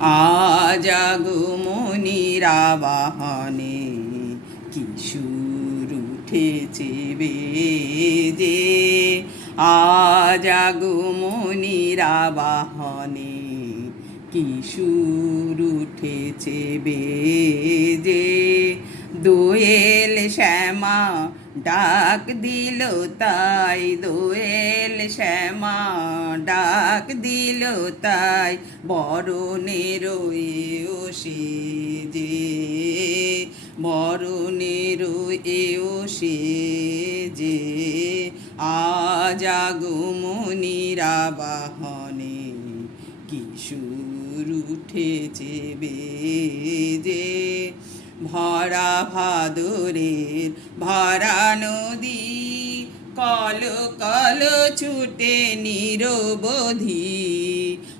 আজ আগমনীর আবাহনে কিশোর উঠেছে বেজে, আজ আগমনীর আবাহনে কিশোর উঠেছে বেজে। দোয়েল শ্যামা ডাক দিল তাই, দোয়েল শ্যামা ডাক দিল তাই, বরণের এও সেজে, বরণের এও সেজে। আজ আগমনীর আবাহনে কিশোর উঠেছে বেজে। ভরা ভাদরের ভরা নদী, কল কল ছুটে নিরবধি।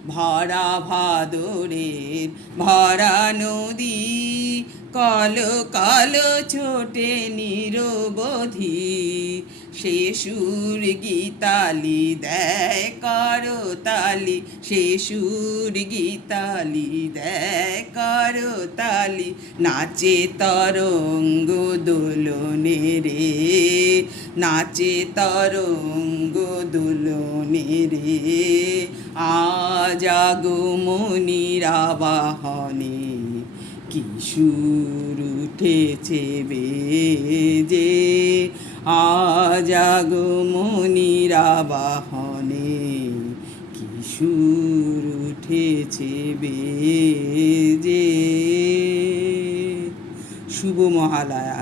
ভরা ভাদরের ভরা নদী, কল কল ছোটে নিরবধি। সে সুর গীতালি দেয় করতালি, সে সুর গীতালি দেয় করতালি। নাচে তরঙ্গ দোলনে রে, নাচে তরঙ্গ দোলনে রে। আজ আগমনীর আবাহনে কিশোর উঠেছে বেজে, আজ আগমনীর আবাহনে কিশোর উঠেছে বেজে। শুভ মহালয়া।